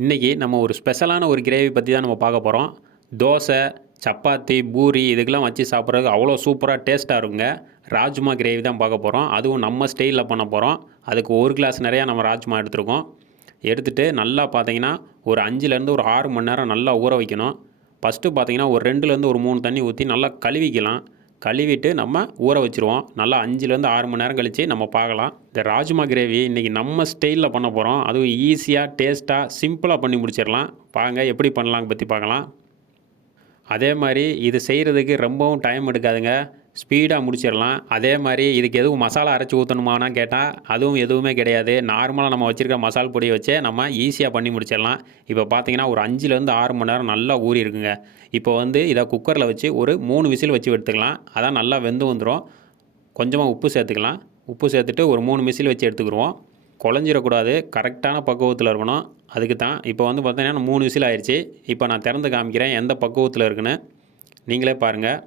இன்றைக்கி நம்ம ஒரு ஸ்பெஷலான ஒரு கிரேவி பற்றி தான் நம்ம பார்க்க போகிறோம். தோசை, சப்பாத்தி, பூரி இதுக்கெல்லாம் வச்சு சாப்பிட்றதுக்கு அவ்வளோ சூப்பராக டேஸ்ட்டாக இருக்குங்க. ராஜ்மா கிரேவி தான் பார்க்க போகிறோம். அதுவும் நம்ம ஸ்டைலில் பண்ண போகிறோம். அதுக்கு 1 கிளாஸ் நிறையா நம்ம ராஜ்மா எடுத்துருக்கோம். எடுத்துகிட்டு நல்லா பார்த்தீங்கன்னா ஒரு 5லேருந்து ஒரு 6 மணி நேரம் நல்லா ஊற வைக்கணும். ஃபஸ்ட்டு பார்த்தீங்கன்னா ஒரு 2லேருந்து ஒரு 3 தண்ணி ஊற்றி நல்லா கழுவிக்கலாம். கழுவிட்டு நம்ம ஊற வச்சுருவோம். நல்லா 5லேருந்து 6 மணி நேரம் கழித்து நம்ம பார்க்கலாம். இந்த ராஜ்மா கிரேவி இன்றைக்கி நம்ம ஸ்டைலில் பண்ண போகிறோம். அதுவும் ஈஸியாக, டேஸ்ட்டாக, சிம்பிளாக பண்ணி முடிச்சிடலாம். வாங்க எப்படி பண்ணலாங்க பற்றி பார்க்கலாம். அதே மாதிரி இது செய்கிறதுக்கு ரொம்பவும் டைம் எடுக்காதுங்க. ஸ்பீடாக முடிச்சிடலாம். அதே மாதிரி இதுக்கு எதுவும் மசாலா அரைச்சி ஊற்றணுமானா கேட்டால் அதுவும் எதுவுமே கிடையாது. நார்மலாக நம்ம வச்சுருக்க மசால் பொடியை வச்சே நம்ம ஈஸியாக பண்ணி முடிச்சிடலாம். இப்போ பார்த்தீங்கன்னா ஒரு 5லேருந்து 6 மணி நேரம் நல்லா ஊறி இருக்குங்க. இப்போ வந்து இதை குக்கரில் வச்சு ஒரு 3 விசில் வச்சு எடுத்துக்கலாம். அதான் நல்லா வெந்து வந்துடும். கொஞ்சமாக உப்பு சேர்த்துக்கலாம். உப்பு சேர்த்துட்டு ஒரு 3 விசில் வச்சு எடுத்துக்கிடுவோம். குழஞ்சிடக்கூடாது, கரெக்டான பக்குவத்தில் இருக்கணும். அதுக்கு தான் இப்போ வந்து பார்த்தீங்கன்னா 3 விசில் ஆயிடுச்சு. இப்போ நான் திறந்து காமிக்கிறேன் எந்த பக்குவத்தில் இருக்குன்னு. நீங்களே பாருங்கள்.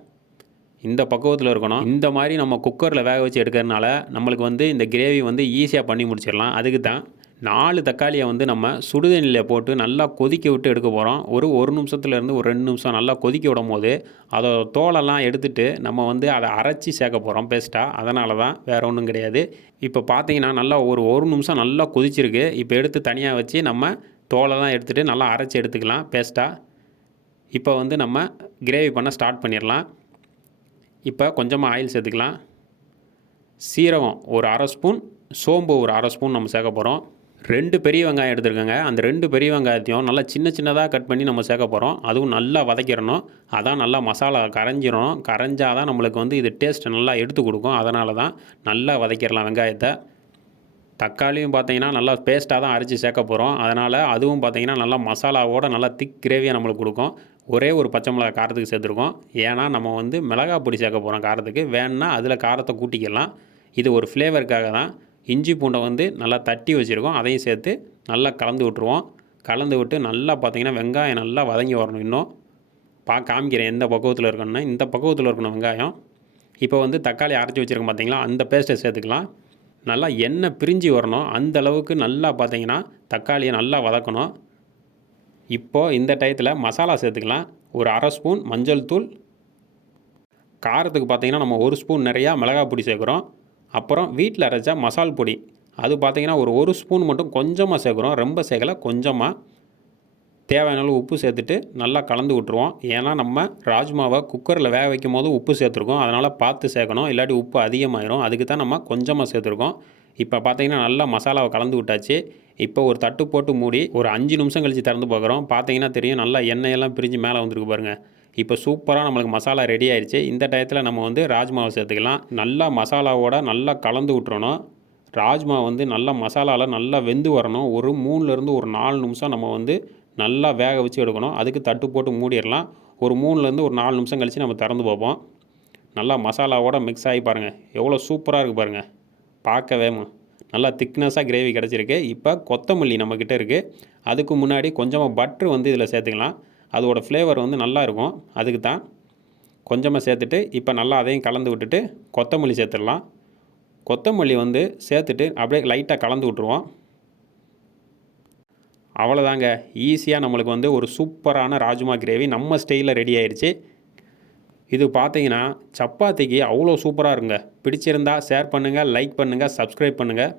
இந்த பக்குவத்தில் இருக்கணும். இந்த மாதிரி நம்ம குக்கரில் வேக வச்சு எடுக்கிறதுனால நம்மளுக்கு வந்து இந்த கிரேவி வந்து ஈஸியாக பண்ணி முடிச்சிடலாம். அதுக்கு தான் 4 தக்காளியை வந்து நம்ம சுடுதண்ணியில் போட்டு நல்லா கொதிக்க விட்டு எடுக்க போகிறோம். ஒரு நிமிஷத்துலேருந்து ஒரு 2 நிமிஷம் நல்லா கொதிக்க விடும் போது அதோட தோலெல்லாம் எடுத்துகிட்டு நம்ம வந்து அதை அரைச்சி சேர்க்க போகிறோம் பேஸ்ட்டாக. அதனால தான், வேறு ஒன்றும் கிடையாது. இப்போ பார்த்தீங்கன்னா நல்லா ஒரு நிமிஷம் நல்லா கொதிச்சிருக்கு. இப்போ எடுத்து தனியாக வச்சு நம்ம தோலெல்லாம் எடுத்துகிட்டு நல்லா அரைச்சி எடுத்துக்கலாம் பேஸ்ட்டாக. இப்போ வந்து நம்ம கிரேவி பண்ண ஸ்டார்ட் பண்ணிடலாம். இப்போ கொஞ்சமாக ஆயில் சேர்த்துக்கலாம். சீரகம் ஒரு 1/2 ஸ்பூன், சோம்பு ஒரு 1/2 ஸ்பூன் நம்ம சேர்க்க போகிறோம். 2 பெரிய வெங்காயம் எடுத்துருக்கோங்க. அந்த 2 பெரிய வெங்காயத்தையும் நல்லா சின்னதாக கட் பண்ணி நம்ம சேர்க்க போகிறோம். அதுவும் நல்லா வதக்கிடணும். அதான் நல்லா மசாலா கரைஞ்சிடணும். கரைஞ்சால் தான் நம்மளுக்கு வந்து இது டேஸ்ட்டை நல்லா எடுத்து கொடுக்கும். அதனால தான் நல்லா வதக்கிடலாம் வெங்காயத்தை. தக்காளியும் பார்த்தீங்கன்னா நல்லா பேஸ்ட்டாக தான் அரைச்சி சேர்க்க போகிறோம். அதனால் அதுவும் பார்த்தீங்கன்னா நல்லா மசாலாவோட நல்லா திக் கிரேவியாக நம்மளுக்கு கொடுக்கும். ஒரே ஒரு பச்சை மிளகா காரத்துக்கு சேர்த்துருக்கோம். ஏன்னா நம்ம வந்து மிளகாய் பொடி சேர்க்க போகிறோம் காரத்துக்கு. வேணுன்னா அதில் காரத்தை கூட்டிக்கலாம். இது ஒரு ஃப்ளேவருக்காக தான். இஞ்சி பூண்டை வந்து நல்லா தட்டி வச்சுருக்கோம். அதையும் சேர்த்து நல்லா கலந்து விட்ருவோம். கலந்து விட்டு நல்லா பார்த்தீங்கன்னா வெங்காயம் நல்லா வதங்கி வரணும். இன்னும் காமிக்கிறேன் எந்த பக்குவத்தில் இருக்கணும்னா, இந்த பக்குவத்தில் இருக்கணும் வெங்காயம். இப்போ வந்து தக்காளி அரைச்சி வச்சுருக்கோம் பார்த்தீங்களா, அந்த பேஸ்ட்டை சேர்த்துக்கலாம். நல்லா எண்ணெய் பிரிஞ்சு வரணும். அந்த அளவுக்கு நல்லா பார்த்தீங்கன்னா தக்காளியை நல்லா வதக்கணும். இப்போது இந்த டயத்தில் மசாலா சேர்த்துக்கலாம். ஒரு 1/2 ஸ்பூன் மஞ்சள் தூள். காரத்துக்கு பார்த்தீங்கன்னா நம்ம 1 ஸ்பூன் நிறையா மிளகாய் பொடி சேர்க்குறோம். அப்புறம் வீட்டில் அரைச்ச மசால் பொடி அது பார்த்தீங்கன்னா ஒரு ஸ்பூன் மட்டும் கொஞ்சமாக சேர்க்குறோம். ரொம்ப சேர்க்கலை, கொஞ்சமாக. தேவையான அளவு உப்பு சேர்த்துட்டு நல்லா கலந்து விட்ருவோம். ஏன்னா நம்ம ராஜ்மாவை குக்கரில் வேக வைக்கும் போது உப்பு சேர்த்துருக்கோம். அதனால் பார்த்து சேர்க்கணும், இல்லாட்டி உப்பு அதிகமாகிடும். அதுக்கு தான் நம்ம கொஞ்சமாக சேர்த்துருக்கோம். இப்போ பார்த்தீங்கன்னா நல்லா மசாலாவை கலந்து விட்டாச்சு. இப்போ ஒரு தட்டு போட்டு மூடி ஒரு 5 நிமிஷம் கழித்து திறந்து பார்க்குறோம். பார்த்தீங்கன்னா தெரியும் நல்லா எண்ணெயெல்லாம் பிரிஞ்சு மேலே வந்துருக்கு பாருங்கள். இப்போ சூப்பராக நம்மளுக்கு மசாலா ரெடி ஆயிடுச்சு. இந்த டயத்தில் நம்ம வந்து ராஜ்மாவை சேர்த்துக்கலாம். நல்லா மசாலாவோட நல்லா கலந்து விட்டுறணும். ராஜ்மா வந்து நல்லா மசாலாவில் நல்லா வெந்து வரணும். ஒரு 3லேருந்து ஒரு 4 நிமிஷம் நம்ம வந்து நல்லா வேக வச்சு எடுக்கணும். அதுக்கு தட்டு போட்டு மூடிடலாம். ஒரு 3லேருந்து ஒரு 4 நிமிஷம் கழித்து நம்ம திறந்து பார்ப்போம். நல்லா மசாலாவோட மிக்ஸ் ஆகி பாருங்கள் எவ்வளோ சூப்பராக இருக்குது பாருங்கள். பார்க்கவே நல்லா திக்னஸாக கிரேவி கிடச்சிருக்கு. இப்போ கொத்தமல்லி நம்மக்கிட்ட இருக்குது. அதுக்கு முன்னாடி கொஞ்சமாக பட்ரு வந்து இதில் சேர்த்துக்கலாம். அதோடய ஃப்ளேவர் வந்து நல்லா இருக்கும். அதுக்கு தான் கொஞ்சமாக சேர்த்துட்டு இப்போ நல்லா அதையும் கலந்து விட்டுட்டு கொத்தமல்லி சேர்த்துடலாம். கொத்தமல்லி வந்து சேர்த்துட்டு அப்படியே லைட்டாக கலந்து விட்ருவோம். அவ்வளோதாங்க. ஈஸியாக நம்மளுக்கு வந்து ஒரு சூப்பரான ராஜ்மா கிரேவி நம்ம ஸ்டைலில் ரெடி ஆயிடுச்சு. இது பார்த்தீங்கன்னா சப்பாத்திக்கு அவ்வளோ சூப்பராக இருக்குங்க. பிடிச்சிருந்தா ஷேர் பண்ணுங்கள், லைக் பண்ணுங்கள், சப்ஸ்கிரைப் பண்ணுங்கள்.